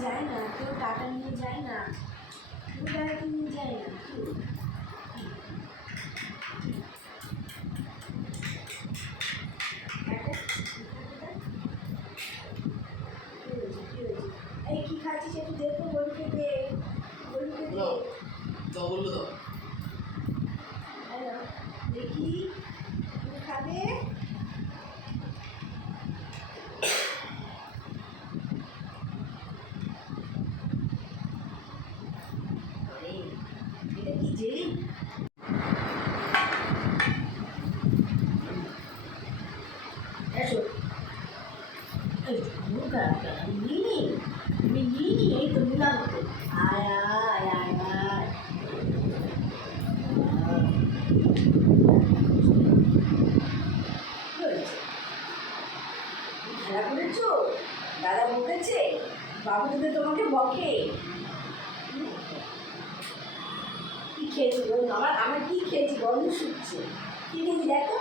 যায় না কেউ টাকা নিয়ে যায় না কেউ বেড়াতে নিয়ে যায় না কেউ এই কি খাচ্ছিস একটু দেখো গরুকে দে গরুকে দে দাও দাও বলল দাও দেখি তুমি খাবে আরে, এটা কি যে এসো এই তুমি নিনি এই তো নিলাম তো আয় আয় আয় আয় খেলা করেছ দাদা বকেছে বাবু যদি তোমাকে বকে কি খেয়েছি আমার আমার কি খেয়েছি গন্ধ শুকছে কি খেয়েছি দেখো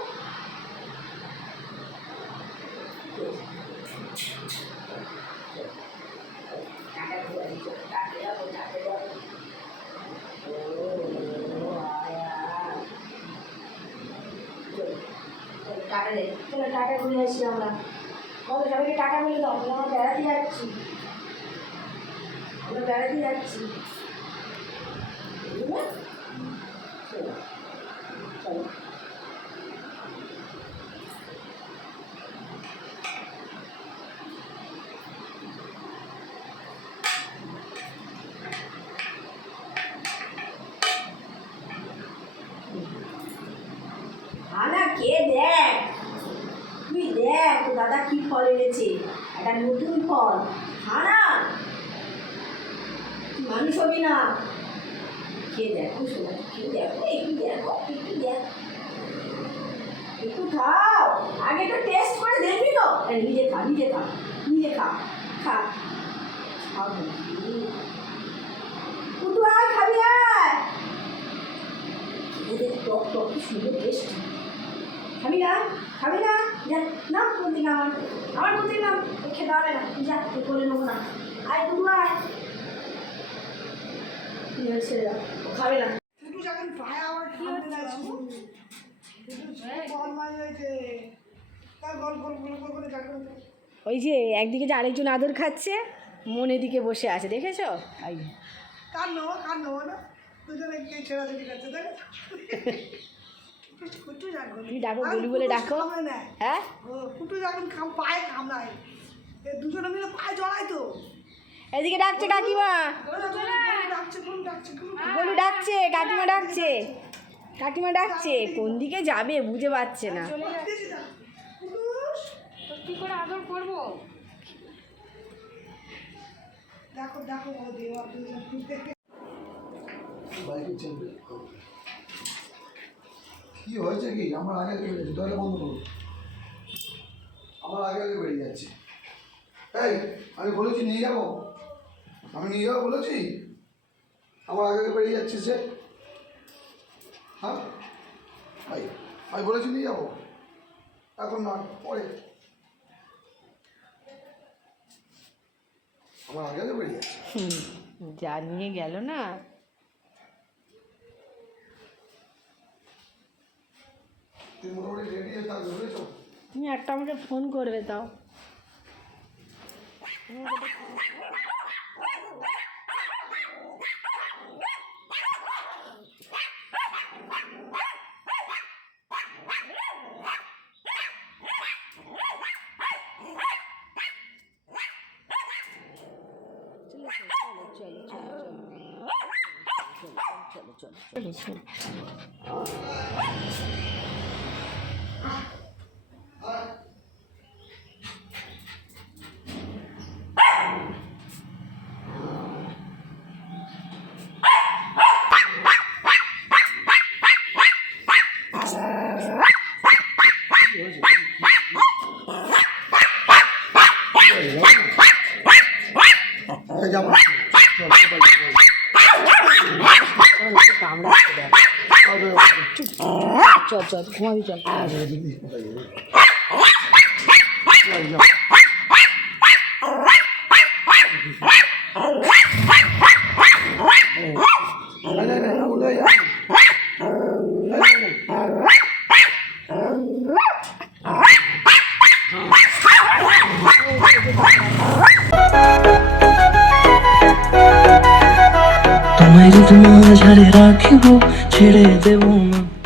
কি খেয়েছি? টাকা দিয়ে আনি, চল, টাকা যাব টাকা যাব ও আয়া চল চল, টাকা দে চলো টাকা ঘুরে আসি আমরা। বলো সবাইকে টাকা মিলে দাও আমরা বেড়াতে যাচ্ছি। আমরা বেড়াতে যাচ্ছি? চলো। দেখ তো দাদা কি ফল এনেছে? একটা নতুন ফল। তুই মানুষ হবি না। কে দেখো শোনা কে দেখো, একটু দেখো, একটু দেখ। একটু খাও। আগে তো টেস্ট করে দেখবি তো। নিজে খা নিজে খা নিজে খা খা। খাও। কুটু, আয়, খাবি, আয়। টক টক সুন্দর টেস্ট খাবি না খাবি না। যা না কোন দিকে আমার আমার কোন দিকে না খেতে হবে না যা করে নেব না। আয় কুটু আয় খাবে না। শুধু যখন পায়ে আমার ওই যে একদিকে যে আরেকজন আদর খাচ্ছে মনে দিকে বসে আছে দেখেছ? কার নেব না? দুজনে কে ছেড়া দেখ তুমি ডাকো, বলি বলে ডাকো। হ্যাঁ? কুটু যখন খাম পায়ে কামড়ায় এ দুজনে মিলে পায়ে জড়ায় তো। এদিকে ডাকছে কাকিমা। ডাকছে কোন ডাকছে বলু ডাকছে কাকিমা ডাকছে। কাকিমা ডাকছে কোন দিকে যাবে বুঝে পাচ্ছে না। কি করে আদর করব? দেখো দেখো কি হয়েছে কি? আমার আগে আগে বন্ধ করুন আমার আগে আগে বেরিয়ে যাচ্ছে। এই, আমি বলেছি নিয়ে যাব। আমি নিয়ে যাব বলেছি? আমার আগে আগে বেরিয়ে যাচ্ছে সে। হ্যাঁ? ভাই আমি বলেছি নিয়ে যাব। এখন না, পরে। আমার আগে আগে বেরিয়ে যাচ্ছে। যা নিয়ে গেল না। তুই মোটামুটি রেডি হয়ে থাকবে বুঝেছ তুমি একটা আমাকে ফোন করবে তাও চলো চলো এই যাব চল কামড়াচ্ছে দেখ চল চল ঘুমাবি চল চল তোমায় যদি ঝাড়ে রাখিব ছেড়ে দেব না।